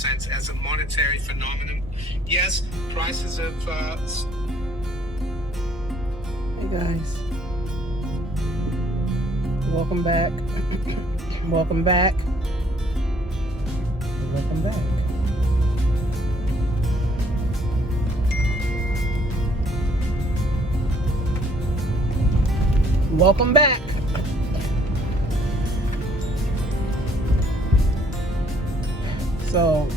sense as a monetary phenomenon. Yes, prices of... Hey guys, welcome back. Welcome back. Welcome back. Welcome back. So,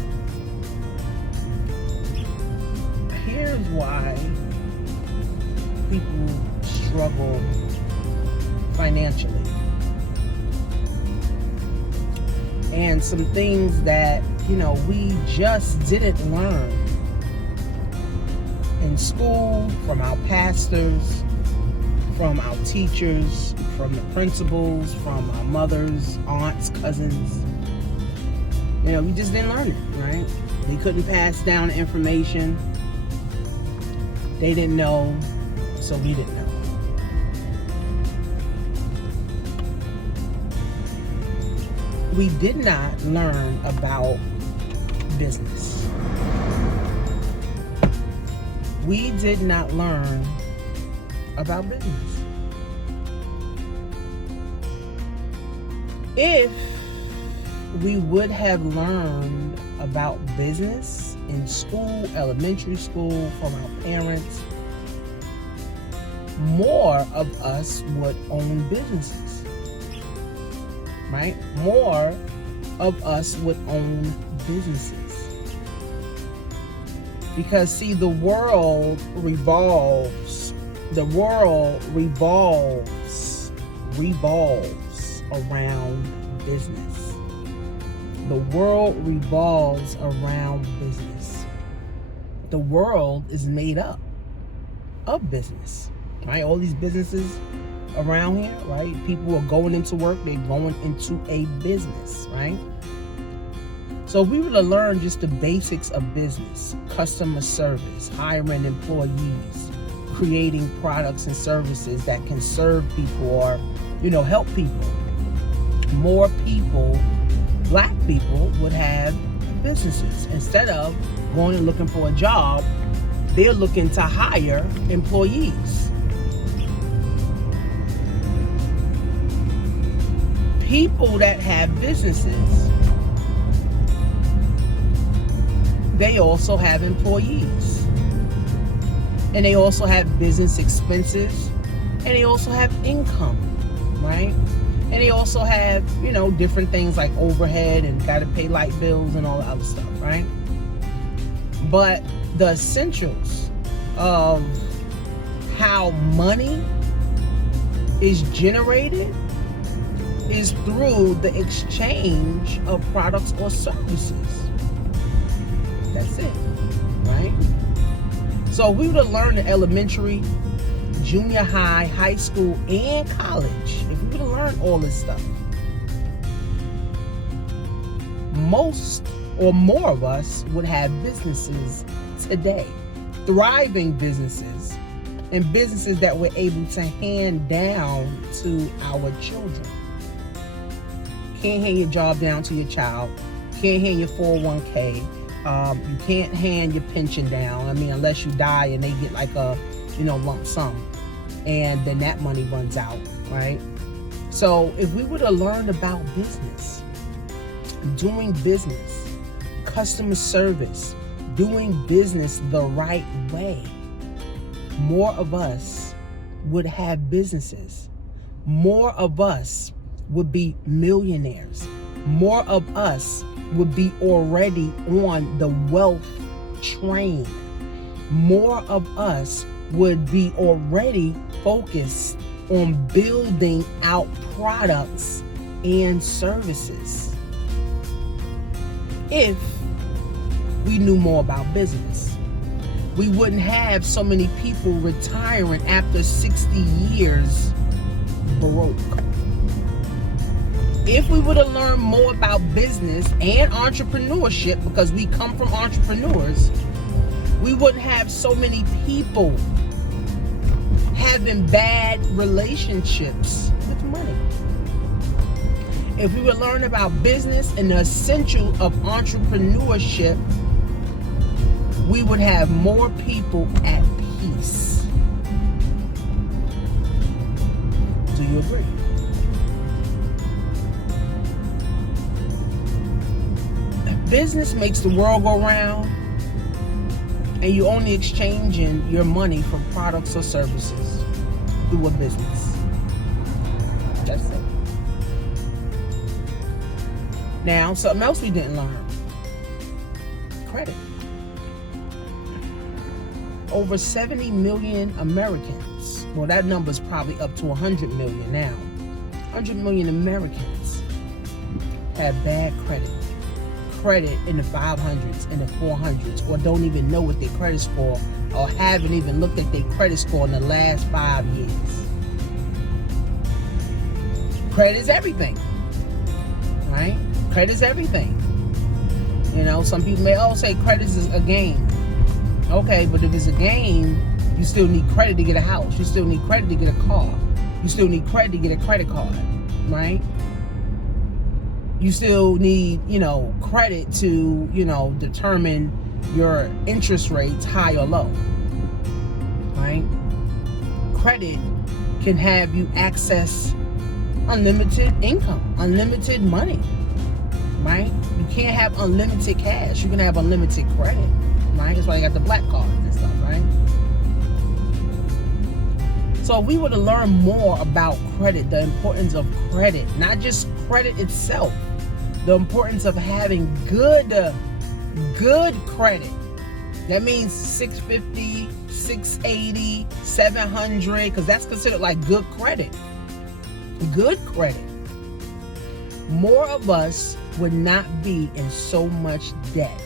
here's why people struggle financially. And some things that, we just didn't learn in school, from our pastors, from our teachers, from the principals, from our mothers, aunts, cousins. We just didn't learn it, right? They couldn't pass down information. They didn't know, so we didn't know. We did not learn about business. We did not learn about business. If we would have learned about business in school, elementary school, from our parents, more of us would own businesses, right? More of us would own businesses. Because see, the world revolves around business. The world revolves around business. The world is made up of business, right? All these businesses around here, right? People are going into work, they're going into a business, right? So we were to learn just the basics of business, customer service, hiring employees, creating products and services that can serve people or, help people. More people, black people, would have businesses. Instead of going and looking for a job, they're looking to hire employees. People that have businesses, they also have employees. And they also have business expenses. And they also have income, right? And they also have, different things like overhead and got to pay light bills and all the other stuff, right? But the essentials of how money is generated is through the exchange of products or services. That's it, right? So we would have learned in elementary, junior high, high school, and college, if we would have learned all this stuff, most or more of us would have businesses today, thriving businesses, and businesses that we're able to hand down to our children. Can't hand your job down to your child. Can't hand your 401k. You can't hand your pension down. Unless you die and they get like a, lump sum. And then that money runs out, right? So if we would have learned about business, doing business, customer service, doing business the right way, more of us would have businesses. More of us would be millionaires. More of us would be already on the wealth train. More of us would be already focused on building out products and services. If we knew more about business, we wouldn't have so many people retiring after 60 years broke. If we would have learned more about business and entrepreneurship, because we come from entrepreneurs, we wouldn't have so many people having bad relationships with money. If we would learn about business and the essential of entrepreneurship, we would have more people at peace. Do you agree? Business makes the world go round, and you only exchanging your money for products or services through a business. That's it. Now, something else we didn't learn. Credit. Over 70 million Americans, well, that number's probably up to 100 million now. 100 million Americans have bad credit. Credit in the 500s and the 400s, or don't even know what their credit score, or haven't even looked at their credit score in the last 5 years. Credit is everything, right? Credit is everything. You know, some people may say credit is a game. Okay, but if it's a game, you still need credit to get a house. You still need credit to get a car. You still need credit to get a credit card, right? You still need, credit to, determine your interest rates, high or low, right? Credit can have you access unlimited income, unlimited money, right? You can't have unlimited cash. You can have unlimited credit, right? That's why you got the black cards and stuff, right? So if we were to learn more about credit, the importance of credit, not just credit itself, the importance of having good credit. That means 650, 680, 700, because that's considered like good credit. Good credit. More of us would not be in so much debt.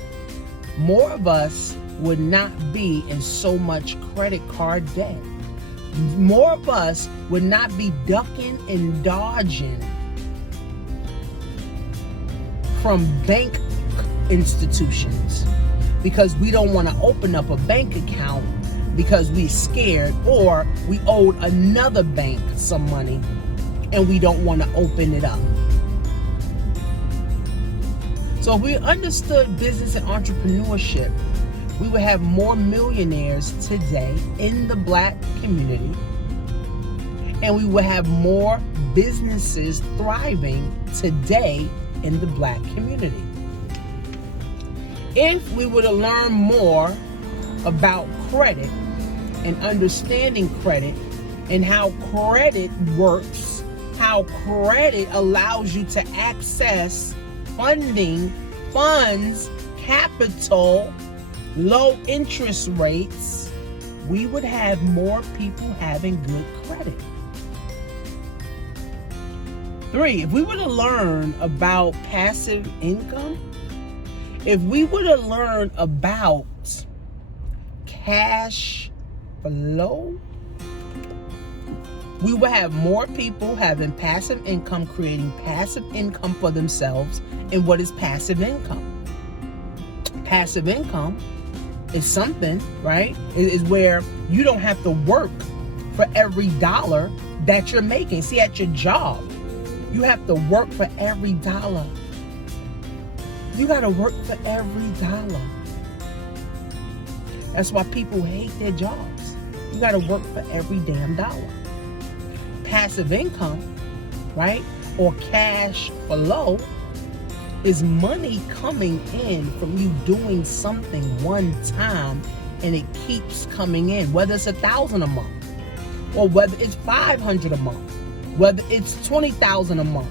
More of us would not be in so much credit card debt. More of us would not be ducking and dodging from bank institutions because we don't want to open up a bank account because we're scared, or we owed another bank some money and we don't want to open it up. So if we understood business and entrepreneurship, we would have more millionaires today in the black community, and we would have more businesses thriving today in the black community. If we were to learn more about credit and understanding credit and how credit works, how credit allows you to access funding, funds, capital, low interest rates, we would have more people having good credit. 3, if we were to learn about passive income, if we were to learn about cash flow, we would have more people having passive income, creating passive income for themselves. And what is passive income? Passive income is something, right? Is where you don't have to work for every dollar that you're making. See, at your job, you have to work for every dollar. You got to work for every dollar. That's why people hate their jobs. You got to work for every damn dollar. Passive income, right, or cash flow, is money coming in from you doing something one time, and it keeps coming in, whether it's $1,000 a month, or whether it's $500 a month, whether it's $20,000 a month.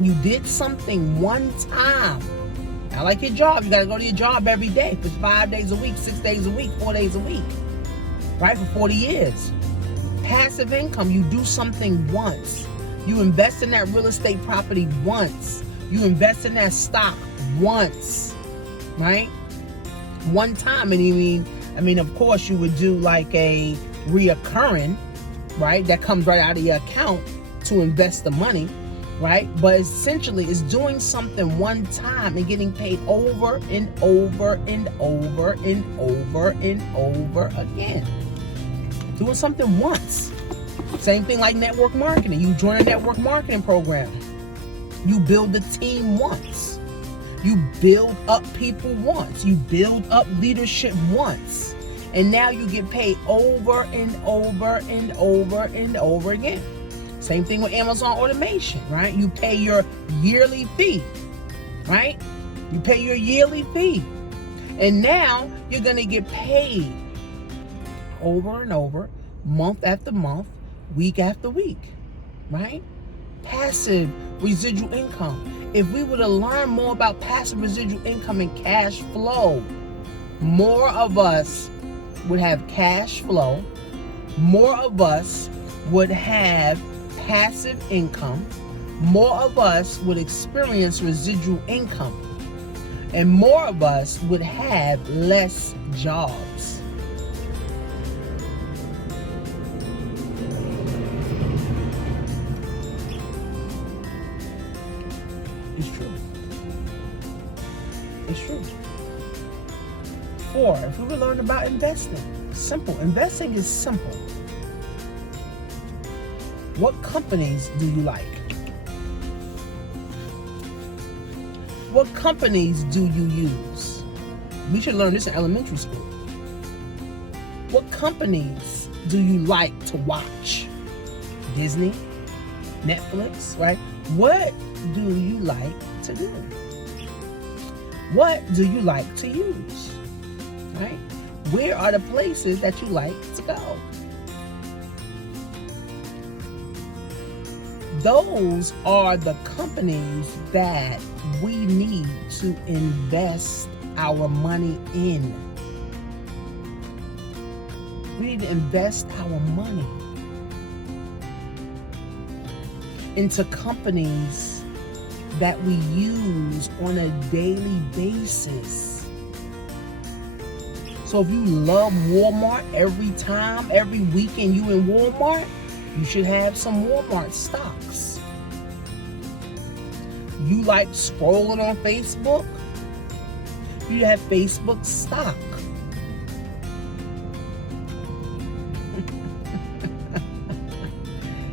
You did something one time. I like your job. You got to go to your job every day. If it's 5 days a week, 6 days a week, 4 days a week, right, for 40 years. Passive income, you do something once. You invest in that real estate property once. You invest in that stock once, right? One time. And I mean, of course, you would do like a reoccurring, right? That comes right out of your account to invest the money, right? But essentially, it's doing something one time and getting paid over and over and over and over and over again. Doing something once. Same thing like network marketing. You join a network marketing program, You build a team once. You build up people once. You build up leadership once. And now you get paid over and over and over and over again. Same thing with Amazon automation, right? You pay your yearly fee, right? You pay your yearly fee. And now you're going to get paid over and over, month after month, week after week, right? Passive residual income. If we were to learn more about passive residual income and cash flow, more of us would have cash flow. More of us would have passive income. More of us would experience residual income. And more of us would have less jobs. It's true. It's true. 4, if we would learn about investing. Simple. Investing is simple. What companies do you like? What companies do you use? We should learn this in elementary school. What companies do you like to watch? Disney, Netflix, right? What do you like to do? What do you like to use? Right? Where are the places that you like to go? Those are the companies that we need to invest our money in. We need to invest our money into companies that we use on a daily basis. So if you love Walmart, every weekend you in Walmart, you should have some Walmart stocks. You like scrolling on Facebook, you have Facebook stock.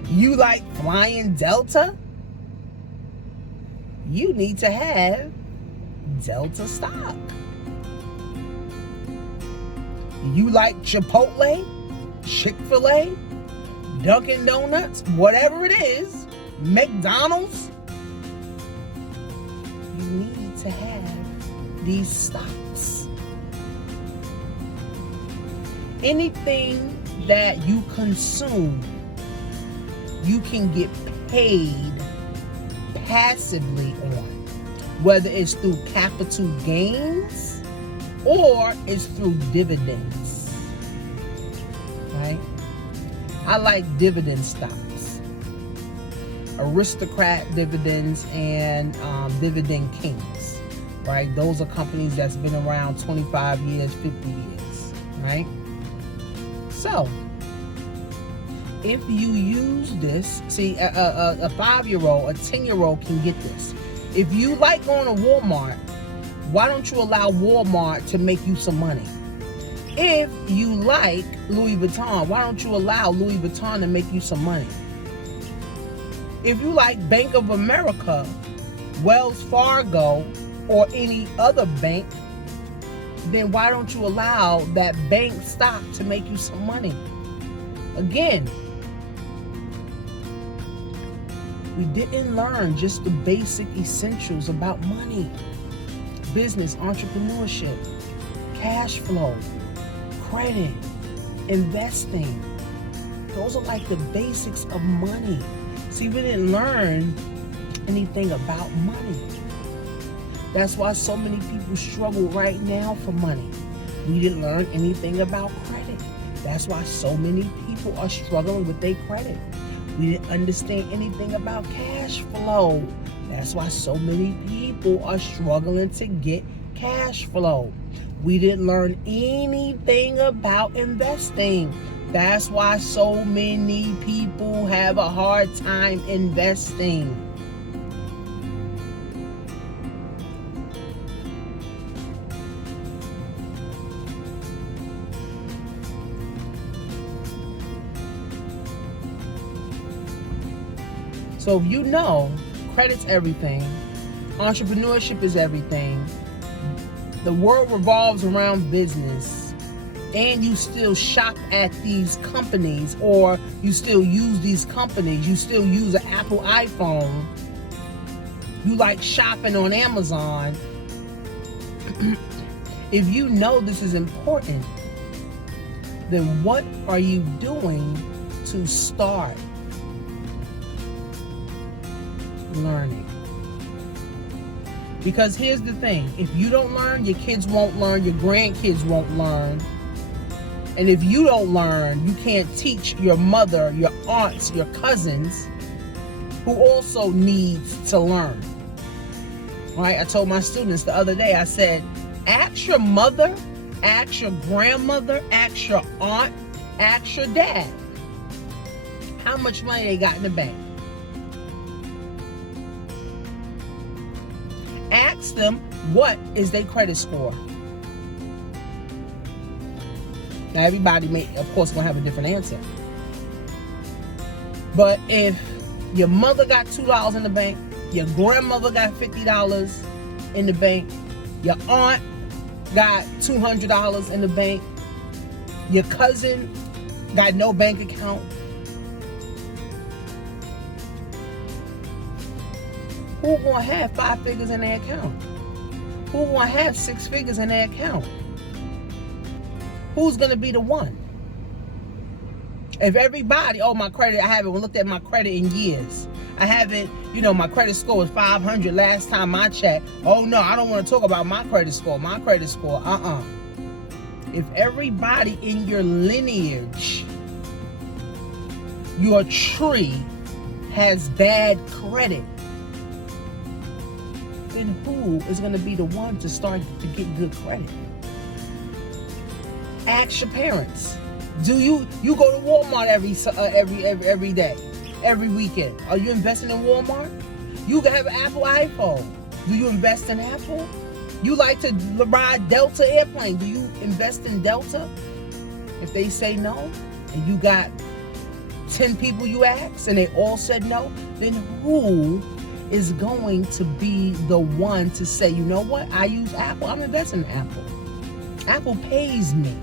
You like flying Delta, you need to have Delta stock. You like Chipotle, Chick-fil-A, Dunkin' Donuts, whatever it is, McDonald's, you need to have these stocks. Anything that you consume, you can get paid passively on, whether it's through capital gains or it's through dividends, right? I like dividend stocks, Aristocrat Dividends and Dividend Kings, right? Those are companies that's been around 25 years, 50 years, right? So, if you use this, see, a 5-year-old, a 10-year-old can get this. If you like going to Walmart, why don't you allow Walmart to make you some money? If you like Louis Vuitton, why don't you allow Louis Vuitton to make you some money? If you like Bank of America, Wells Fargo, or any other bank, then why don't you allow that bank stock to make you some money? Again, we didn't learn just the basic essentials about money, business, entrepreneurship, cash flow, credit, investing. Those are like the basics of money. See, we didn't learn anything about money. That's why so many people struggle right now for money. We didn't learn anything about credit. That's why so many people are struggling with their credit. We didn't understand anything about cash flow. That's why so many people are struggling to get cash flow. We didn't learn anything about investing. That's why so many people have a hard time investing. So if you know Credit's everything. Entrepreneurship is everything. The world revolves around business. And you still shop at these companies, or you still use these companies. You still use an Apple iPhone. You like shopping on Amazon. If you know this is important, then what are you doing to start learning? Because here's the thing, if you don't learn, your kids won't learn, your grandkids won't learn. And if you don't learn, you can't teach your mother, your aunts, your cousins, who also needs to learn. All right, I told my students the other day, I said, ask your mother, ask your grandmother, ask your aunt, ask your dad how much money they got in the bank. Ask them what is their credit score. Now everybody may, of course, gonna have a different answer. But if your mother got $2 in the bank, your grandmother got $50 in the bank, your aunt got $200 in the bank, your cousin got no bank account, who gonna have 5 figures in their account? Who gonna have 6 figures in their account? Who's gonna be the one? If everybody, oh, my credit, I haven't looked at my credit in years. I haven't, my credit score was 500 last time I checked. Oh no, I don't want to talk about my credit score. If everybody in your lineage, your tree, has bad credit, then who is going to be the one to start to get good credit? Ask your parents. Do you go to Walmart every day, every weekend? Are you investing in Walmart? You have an Apple iPhone. Do you invest in Apple? You like to ride Delta airplane. Do you invest in Delta? If they say no, and you got 10 people you asked and they all said no, then who is going to be the one to say, you know what, I use Apple, I'm investing in Apple. Apple pays me.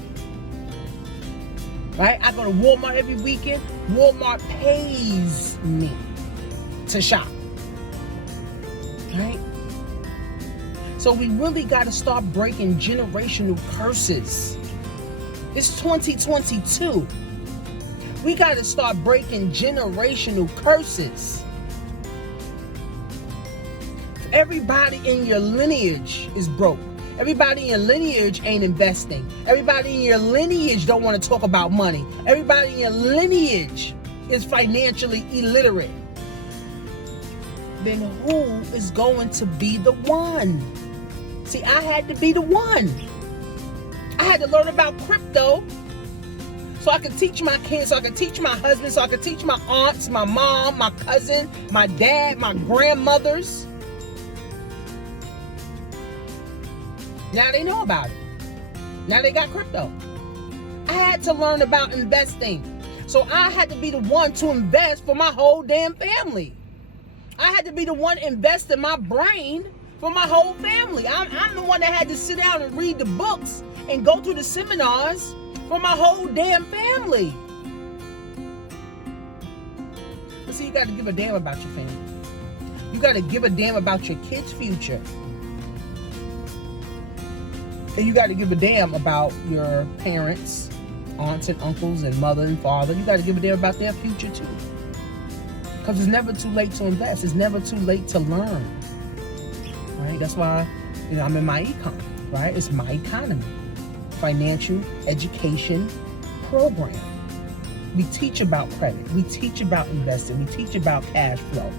Right? I go to Walmart every weekend. Walmart pays me to shop. Right? So we really got to start breaking generational curses. It's 2022. We got to start breaking generational curses. Everybody in your lineage is broke. Everybody in your lineage ain't investing. Everybody in your lineage don't want to talk about money. Everybody in your lineage is financially illiterate. Then who is going to be the one? See, I had to be the one. I had to learn about crypto so I could teach my kids, so I could teach my husband, so I could teach my aunts, my mom, my cousin, my dad, my grandmothers. Now they know about it. Now they got crypto. I had to learn about investing. So I had to be the one to invest for my whole damn family. I had to be the one investing my brain for my whole family. I'm the one that had to sit down and read the books and go to the seminars for my whole damn family. But see, you got to give a damn about your family. You got to give a damn about your kids' future. And you got to give a damn about your parents, aunts and uncles and mother and father. You got to give a damn about their future too. Because it's never too late to invest. It's never too late to learn. Right? That's why, I'm in my econ. Right? It's my economy. Financial education program. We teach about credit. We teach about investing. We teach about cash flow.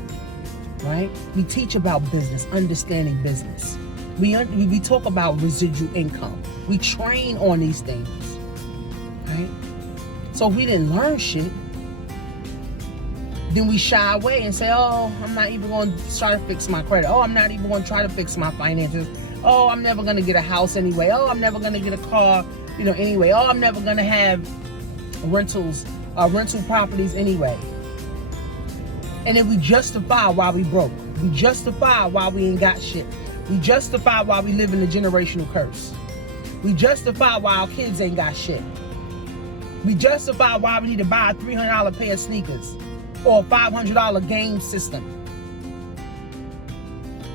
Right? We teach about business, understanding business. We talk about residual income. We train on these things, right? So if we didn't learn shit, then we shy away and say, oh, I'm not even going to try to fix my credit. Oh, I'm not even going to try to fix my finances. Oh, I'm never going to get a house anyway. Oh, I'm never going to get a car, anyway. Oh, I'm never going to have rental properties anyway. And then we justify why we broke. We justify why we ain't got shit. We justify why we live in a generational curse. We justify why our kids ain't got shit. We justify why we need to buy a $300 pair of sneakers or a $500 game system.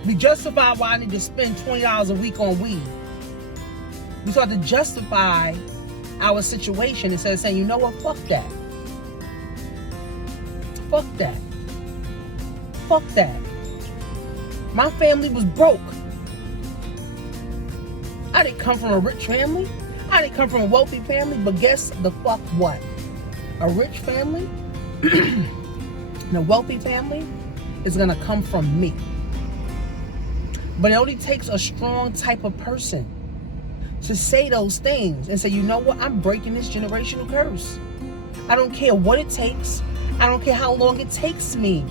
We justify why I need to spend $20 a week on weed. We start to justify our situation instead of saying, you know what, fuck that. Fuck that. Fuck that. My family was broke. I didn't come from a rich family. I didn't come from a wealthy family, but guess the fuck what? A rich family and a wealthy family is gonna come from me. But it only takes a strong type of person to say those things and say, you know what, I'm breaking this generational curse. I don't care what it takes. I don't care how long it takes me.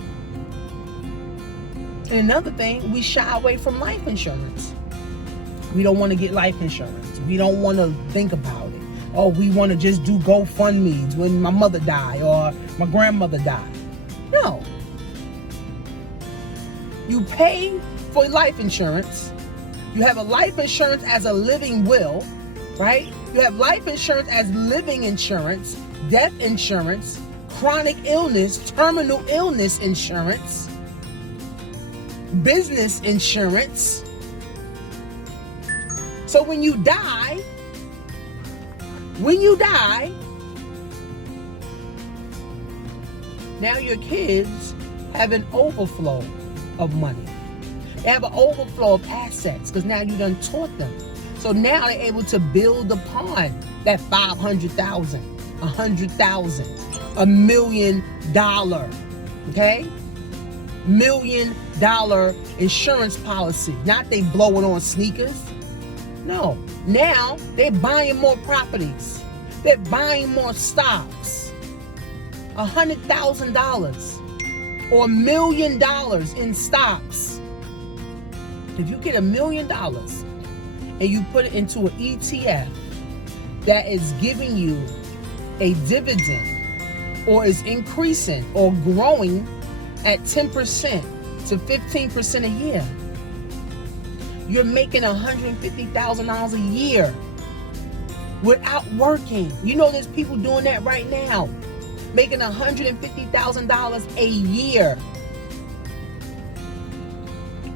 And another thing, we shy away from life insurance. We don't want to get life insurance. We don't want to think about it. Or we want to just do GoFundMes when my mother died or my grandmother died. No. You pay for life insurance. You have a life insurance as a living will, right? You have life insurance as living insurance, death insurance, chronic illness, terminal illness insurance, business insurance. So when you die, now your kids have an overflow of money. They have an overflow of assets because now you done taught them. So now they're able to build upon that $500,000, $100,000, $1 million, okay? $1 million insurance policy. Not they blowing on sneakers. No, now they're buying more properties. They're buying more stocks. $100,000 or $1 million in stocks. If you get $1 million and you put it into an ETF that is giving you a dividend or is increasing or growing at 10% to 15% a year, you're making $150,000 a year without working. You know there's people doing that right now, making $150,000 a year.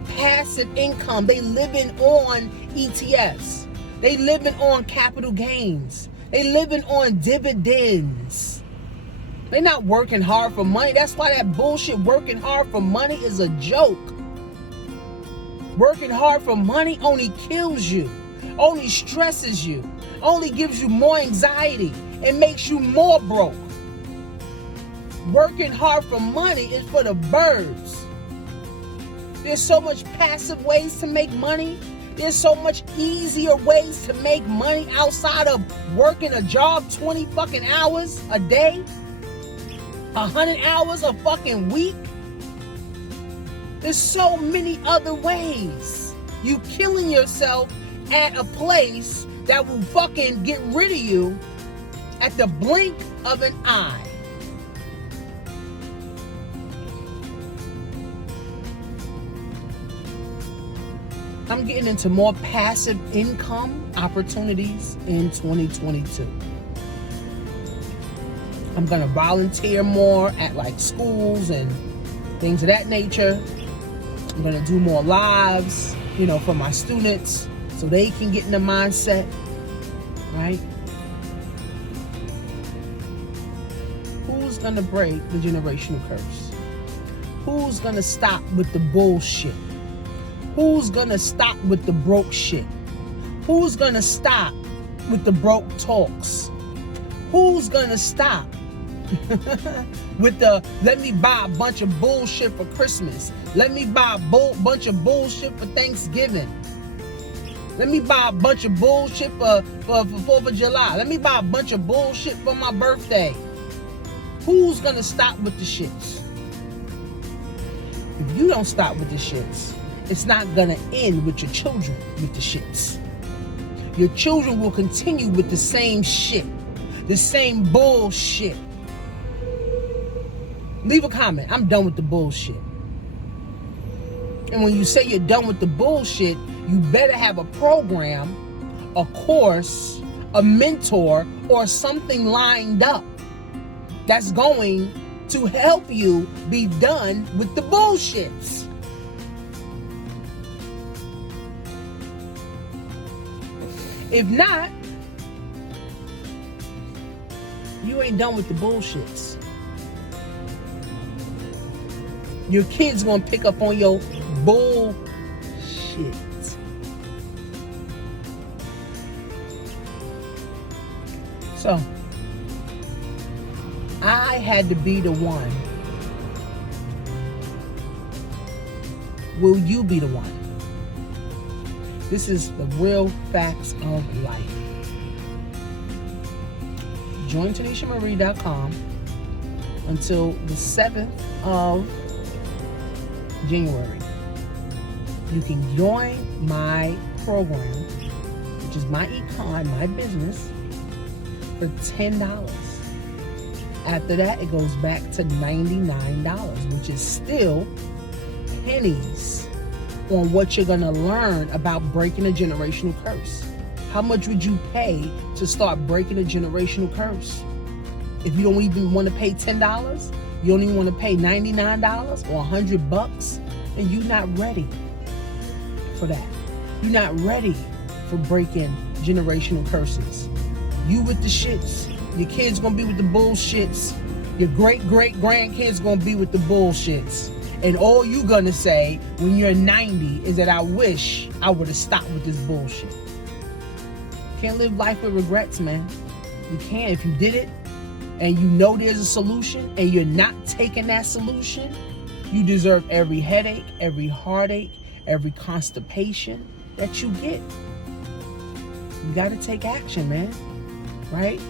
Passive income. They living on ETFs. They living on capital gains. They living on dividends. They're not working hard for money. That's why that bullshit working hard for money is a joke. Working hard for money only kills you, only stresses you, only gives you more anxiety and makes you more broke. Working hard for money is for the birds. There's so much passive ways to make money. There's so much easier ways to make money outside of working a job 20 fucking hours a day, 100 hours a fucking week. There's so many other ways. You killing yourself at a place that will fucking get rid of you at the blink of an eye. I'm getting into more passive income opportunities in 2022. I'm gonna volunteer more at like schools and things of that nature. I'm gonna do more lives, for my students so they can get in the mindset, right? Who's gonna break the generational curse? Who's gonna stop with the bullshit? Who's gonna stop with the broke shit? Who's gonna stop with the broke talks? Who's gonna stop with the let me buy a bunch of bullshit for Christmas? Let me buy a bunch of bullshit for Thanksgiving. Let me buy a bunch of bullshit for 4th of July. Let me buy a bunch of bullshit for my birthday. Who's gonna stop with the shits? If you don't stop with the shits, it's not gonna end with your children with the shits. Your children will continue with the same shit, the same bullshit. Leave a comment. I'm done with the bullshit. And when you say you're done with the bullshit, you better have a program, a course, a mentor, or something lined up that's going to help you be done with the bullshits. If not, you ain't done with the bullshits. Your kids gonna pick up on your bullshit. So, I had to be the one. Will you be the one? This is the real facts of life. Join TanishaMarie.com until the 7th of January. You can join my program, which is my econ, my business, for $10. After that, it goes back to $99, which is still pennies on what you're going to learn about breaking a generational curse. How much would you pay to start breaking a generational curse? If you don't even want to pay $10, you don't even want to pay $99 or $100, and you're not ready for that. You're not ready for breaking generational curses. You with the shits. Your kids gonna be with the bullshits. Your great-great-grandkids gonna be with the bullshits. And all you gonna say when you're 90 is that I wish I would have stopped with this bullshit. Can't live life with regrets, man. You can't. If you did it and you know there's a solution and you're not taking that solution, you deserve every headache, every heartache, every constipation that you get. You gotta take action, man. Right?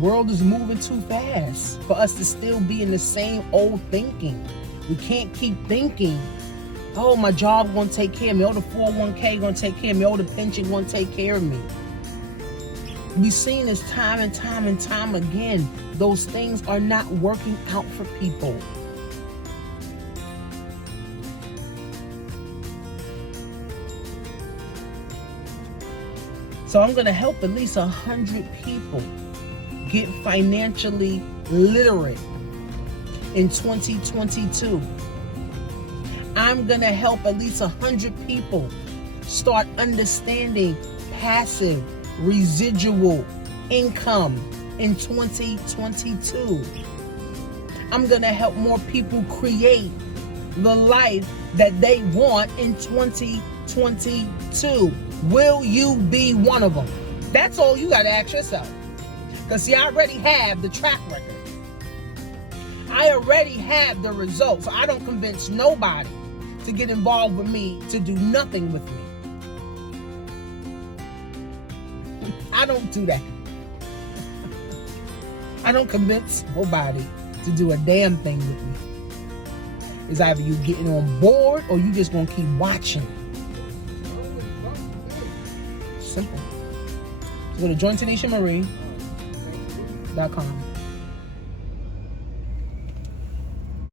World is moving too fast for us to still be in the same old thinking. We can't keep thinking, oh, my job gonna take care of me, oh, the 401k gonna take care of me, oh, the pension gonna take care of me. We've seen this time and time and time again. Those things are not working out for people. So I'm gonna help at least 100 people get financially literate in 2022. I'm gonna help at least 100 people start understanding passive residual income in 2022. I'm gonna help more people create the life that they want in 2022. Will you be one of them? That's all you gotta ask yourself. Because see, I already have the track record. I already have the results. So I don't convince nobody to get involved with me to do nothing with me. I don't do that. I don't convince nobody to do a damn thing with me. It's either you getting on board or you just gonna keep watching. Simple. So go to joinTanishaMarie.com.